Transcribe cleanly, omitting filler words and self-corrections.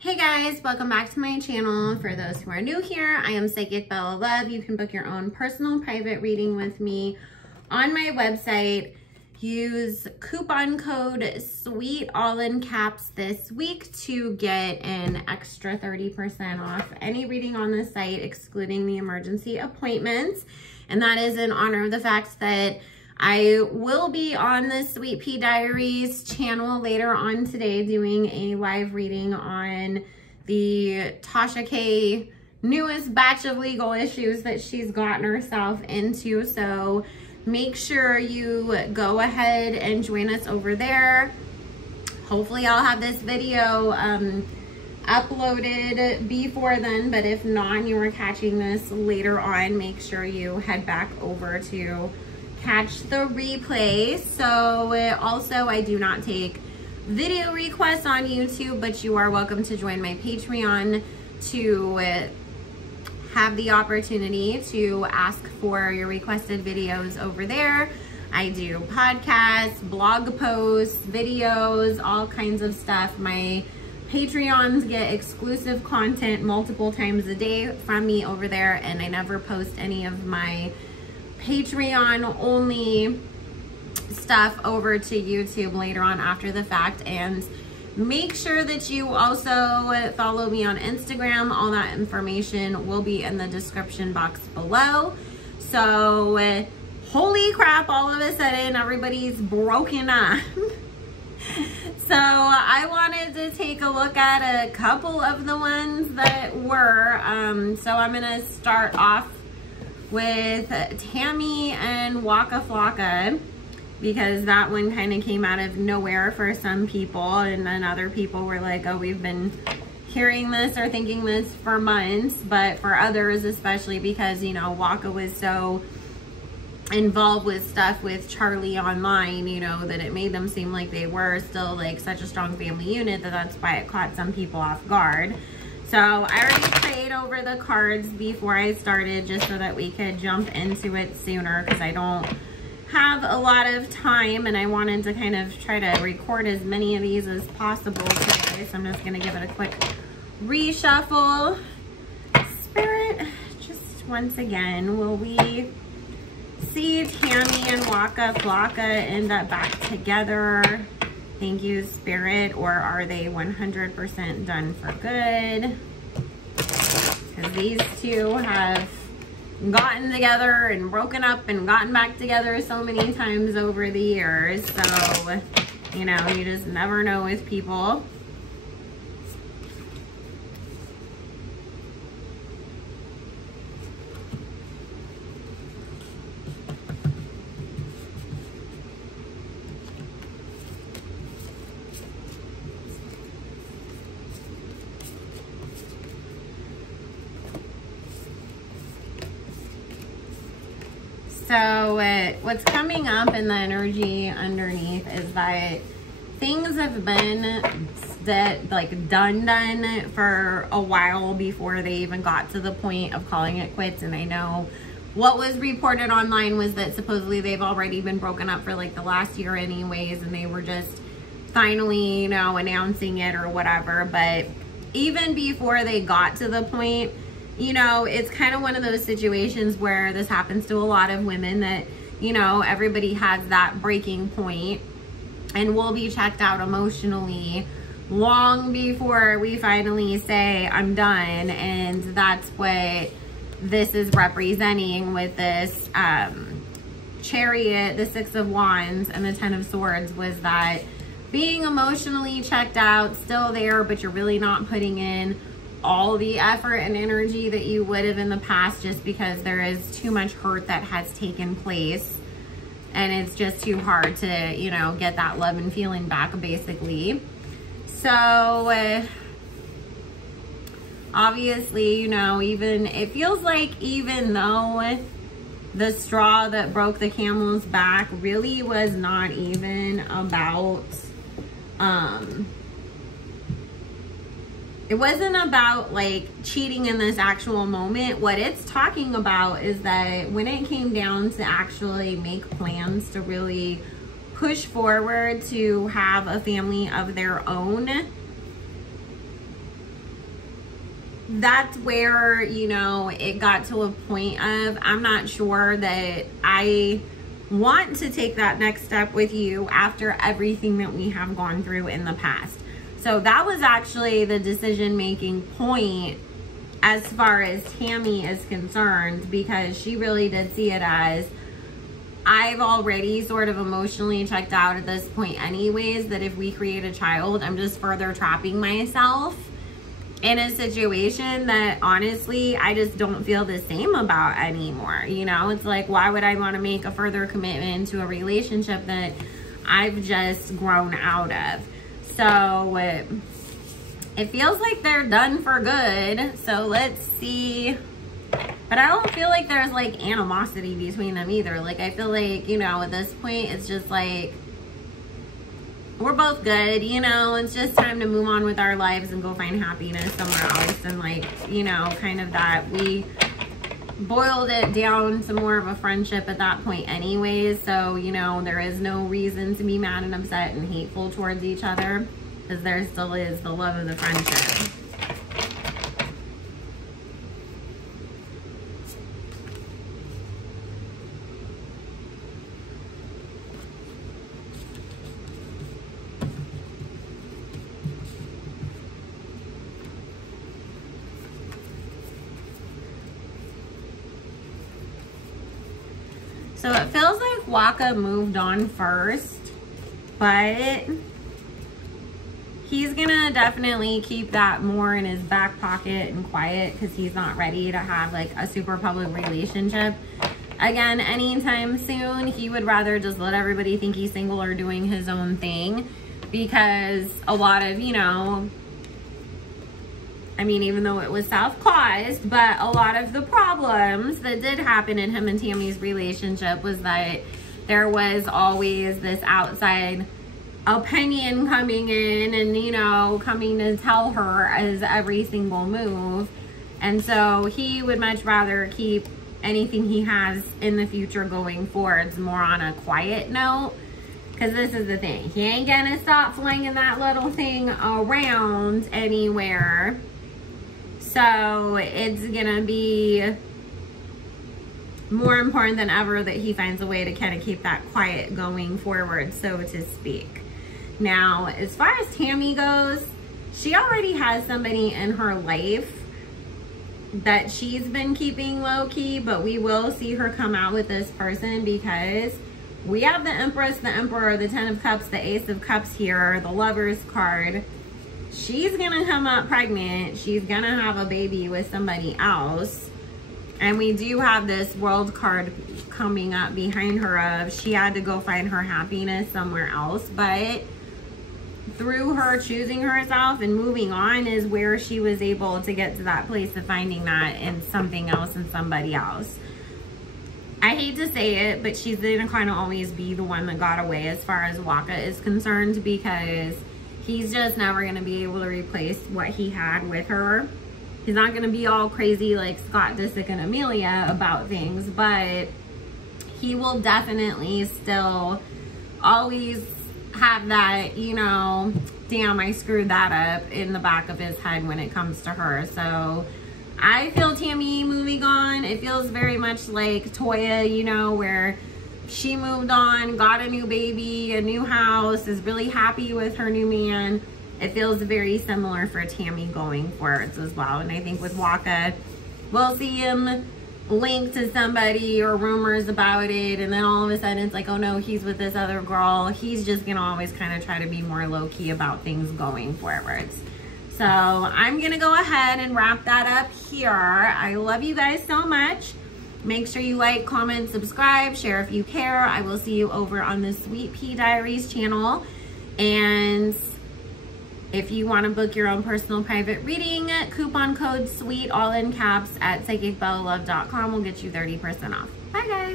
Hey guys, welcome back to my channel. For those who are new here, I am Psychic Bella Love. You can book your own personal private reading with me on my website. Use coupon code SWEET, all in caps, this week to get an extra 30% off any reading on the site, excluding the emergency appointments. And that is in honor of the fact that I will be on the Sweet Pea Diaries channel later on today doing a live reading on the Tasha K newest batch of legal issues that she's gotten herself into. So make sure you go ahead and join us over there. Hopefully I'll have this video uploaded before then, but if not, and you are catching this later on, make sure you head back over to catch the replay. So also, I do not take video requests on YouTube, but you are welcome to join my Patreon to have the opportunity to ask for your requested videos over there. I do podcasts, blog posts, videos, all kinds of stuff. My Patreons get exclusive content multiple times a day from me over there, and I never post any of my Patreon only stuff over to YouTube later on after the fact. And make sure that you also follow me on Instagram. All that information will be in the description box below. So holy crap, all of a sudden everybody's broken up. So I wanted to take a look at a couple of the ones that were. So I'm gonna start off with Tammy and Waka Flocka, because that one kind of came out of nowhere for some people, and then other people were like, oh, we've been hearing this or thinking this for months. But for others, especially because, you know, Waka was so involved with stuff with Charlie online, you know, that it made them seem like they were still like such a strong family unit, that's why it caught some people off guard. So I already prayed over the cards before I started, just so that we could jump into it sooner, because I don't have a lot of time and I wanted to kind of try to record as many of these as possible today. So I'm just going to give it a quick reshuffle. Spirit, just once again, will we see Tammy and Waka Flocka end up back together? Thank you, Spirit. Or are they 100% done for good? Because these two have gotten together and broken up and gotten back together so many times over the years. So, you know, you just never know with people. So what's coming up in the energy underneath is that things have been done for a while before they even got to the point of calling it quits. And I know what was reported online was that supposedly they've already been broken up for like the last year anyways, and they were just finally, you know, announcing it or whatever. But even before they got to the point, you know, it's kind of one of those situations where this happens to a lot of women, that, you know, everybody has that breaking point and will be checked out emotionally long before we finally say, I'm done. And that's what this is representing with this Chariot, the Six of Wands, and the Ten of Swords, was that being emotionally checked out, still there, but you're really not putting in all the effort and energy that you would have in the past, just because there is too much hurt that has taken place, and it's just too hard to, you know, get that love and feeling back, basically. So obviously, you know, even it feels like, even though the straw that broke the camel's back really was not even about it wasn't about like cheating in this actual moment. What it's talking about is that when it came down to actually make plans to really push forward to have a family of their own, that's where, you know, it got to a point of, I'm not sure that I want to take that next step with you after everything that we have gone through in the past. So that was actually the decision-making point as far as Tammy is concerned, because she really did see it as, I've already sort of emotionally checked out at this point anyways, that if we create a child, I'm just further trapping myself in a situation that honestly I just don't feel the same about anymore. You know, it's like, why would I want to make a further commitment to a relationship that I've just grown out of? So it feels like they're done for good. So let's see. But I don't feel like there's like animosity between them either. Like, I feel like, you know, at this point it's just like, we're both good, you know, it's just time to move on with our lives and go find happiness somewhere else. And like, you know, kind of that we boiled it down to more of a friendship at that point anyways. So, you know, there is no reason to be mad and upset and hateful towards each other, because there still is the love of the friendship. So it feels like Waka moved on first, but he's gonna definitely keep that more in his back pocket and quiet, because he's not ready to have like a super public relationship again anytime soon. He would rather just let everybody think he's single or doing his own thing, because a lot of, you know, I mean, even though it was self-caused, but a lot of the problems that did happen in him and Tammy's relationship was that there was always this outside opinion coming in and, you know, coming to tell her as every single move. And so he would much rather keep anything he has in the future going forwards more on a quiet note. Because this is the thing, he ain't gonna stop flinging that little thing around anywhere. So it's gonna be more important than ever that he finds a way to kind of keep that quiet going forward, so to speak. Now, as far as Tammy goes, she already has somebody in her life that she's been keeping low-key, but we will see her come out with this person, because we have the Empress, the Emperor, the Ten of Cups, the Ace of Cups here, the Lover's card. She's gonna come up pregnant. She's gonna have a baby with somebody else. And we do have this World card coming up behind her of she had to go find her happiness somewhere else. But through her choosing herself and moving on is where she was able to get to that place of finding that in something else and somebody else. I hate to say it, but she's gonna kind of always be the one that got away as far as Waka is concerned, because he's just never going to be able to replace what he had with her. He's not going to be all crazy like Scott Disick and Amelia about things, but he will definitely still always have that, you know, damn, I screwed that up in the back of his head when it comes to her. So I feel Tammy moving on. It feels very much like Toya, you know, where she moved on, got a new baby, a new house, is really happy with her new man. It feels very similar for Tammy going forwards as well. And I think with Waka, we'll see him linked to somebody or rumors about it, and then all of a sudden it's like, oh no, he's with this other girl. He's just gonna always kind of try to be more low-key about things going forwards. So I'm gonna go ahead and wrap that up here. I love you guys so much. Make sure you like, comment, subscribe, share if you care. I will see you over on the Sweet Pea Diaries channel. And if you want to book your own personal private reading, coupon code SWEET, all in caps, at psychicbellalove.com will get you 30% off. Bye guys.